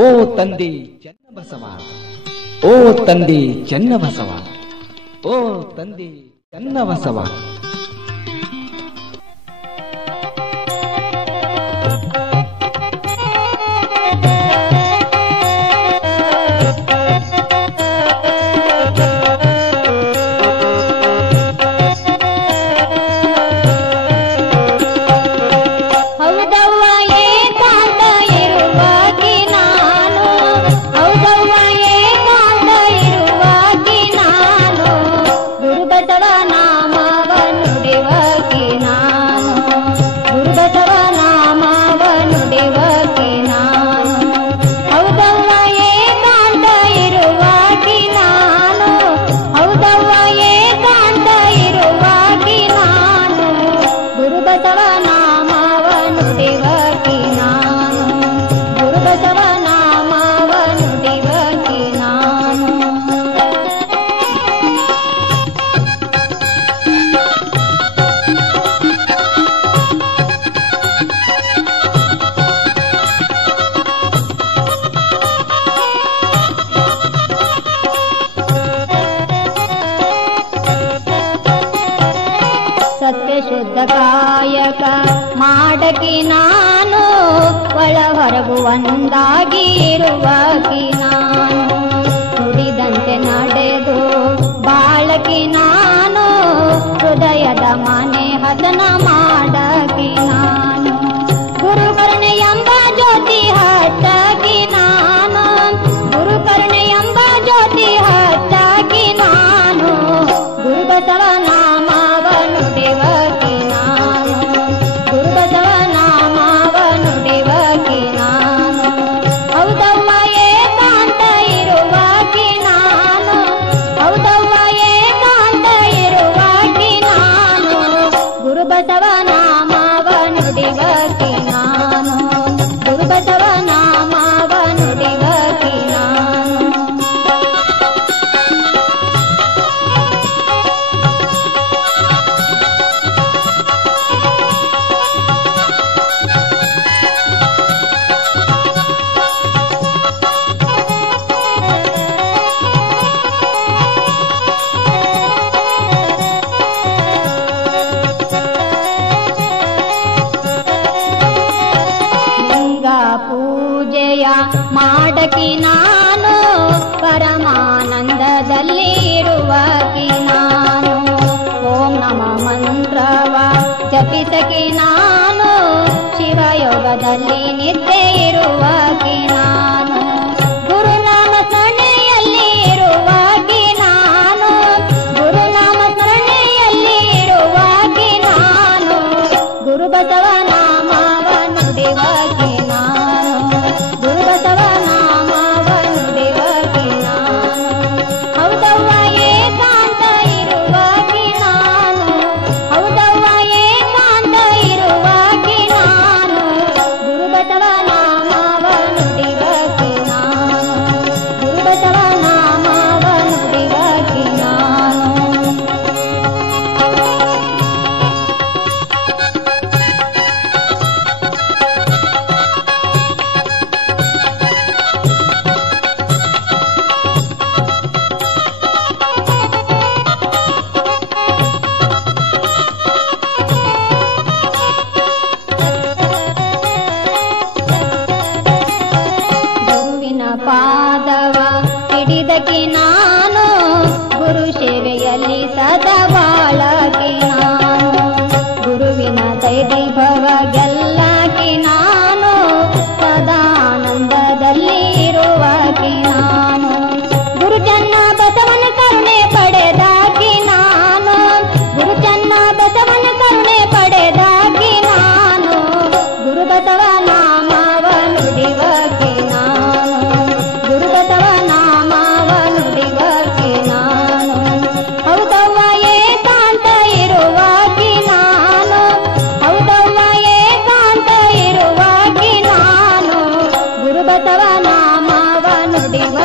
ಓ ತಂದೆ ಚನ್ನಬಸವ, ಓ ತಂದೆ ಚನ್ನಬಸವ, ಓ ತಂದೆ ಚನ್ನಬಸವ. ಕಾಯಕ ಮಾಡಕಿ ನಾನು, ಒಳ ಹೊರಗು ಒಂದಾಗಿ ಇರುವಾಕಿ ನಾನು, ನುಡಿದಂತೆ ನಡೆದು ಬಾಳಕಿ ನಾನು, ಹೃದಯದ ಮನೆ ಹಸನ ಮಾಡಕಿ ನಾನು, ಗುರುಕರುಣೆ ಎಂಬ ಜ್ಯೋತಿ ಹಚ್ಚಾಕಿ ನಾನು, ಗುರುಕರುಣೆ ಎಂಬ ಜ್ಯೋತಿ ಹಚ್ಚಾಕಿ ನಾನು, ಗುರುಬಸವ ನಾಮವ ನುಡಿವಕಿ ನಾನು, ಗುರುಬಸವ ನಾಮವ ನುಡಿವಕಿ ನಾನು, ಹೌದವ್ವ ಏಕಾಂತ ಇರುವಾಕಿ ನಾನು, ಹೌದವ್ವ ಏಕಾಂತ ಇರುವಾಕಿ ನಾನು, ಗುರುಬಸವ ನಾಮವ ನುಡಿವಕಿ ನಾನು, ಗುರುಬಸವ ನಾಮವ ನುಡಿವಕಿ ನಾನು. ಪೂಜೆಯ ಮಾಡಕಿ ನಾನು, ಪರಮಾನಂದದಲ್ಲಿ ಇರುವಕಿ ನಾನು, ಓಂ ನಮ ಮಂತ್ರವ ಜಪಿಸಕಿ ನಾನು, ಶಿವಯೋಗದಲ್ಲಿ ನಿದ್ದೆ ಇರುವಕಿ ನಾನು, ಗುರುನಾಮ ಸ್ಮರಣೆಯಲ್ಲಿ ಇರುವಕಿ ನಾನು, ಗುರುನಾಮ ಸ್ಮರಣೆಯಲ್ಲಿ ಇರುವಕಿ ನಾನು, ಗುರುಬಸವ ನಾಮವ ನುಡಿವಕಿ ನಾನು, ಗುರುಬಸವ ನಾಮವ ನುಡಿವಕಿ ನಾನು, ಹೌದವ್ವ ಏಕಾಂತ ಇರುವಕಿ ನಾನು, ಹೌದವ್ವ ಏಕಾಂತ ಇರುವಕಿ ನಾನು, ಗುರುಬಸವ ನಾಮವ ನುಡಿವಕಿ ನಾನು, ಗುರುಬಸವ ನಾಮವ ನುಡಿವಕಿ ನಾನು. ಗುರುವಿನ ಪಾದವ ಹಿಡಿದಕಿ ನಾನು, ಗುರು ಸೇವೆಯಲ್ಲಿ ಸದಾ ಬಾಳಕಿ ನಾನು, ಗುರುವಿನ ದೈವವ ಗೆಲ್ಲಕಿ ನಾನು, ಸದಾ ಆನಂದದಲ್ಲಿ ಇರುವಕಿ ನಾನು, ಗುರು ಚನ್ನ ಬಸವನ ಕರುಣೆ ಪಡೆದಾಕಿ ನಾನು, ಗುರು ಚನ್ನ ಬಸವನ ಕರುಣೆ ಪಡೆದಾಕಿ ನಾನು, ಗುರುಬಸವ ನಾಮವ ನುಡಿವಕಿ ನಾನು, ಗುರುಬಸವ ನಾಮವ ನುಡಿವಕಿ ನಾನು, ಹೌದವ್ವ ಏಕಾಂತ ಇರುವಕಿ ನಾನು, ಹೌದವ್ವ ಏಕಾಂತ ಇರುವಕಿ ನಾನು, ಗುರುಬಸವ ನಾಮವ ನುಡಿವ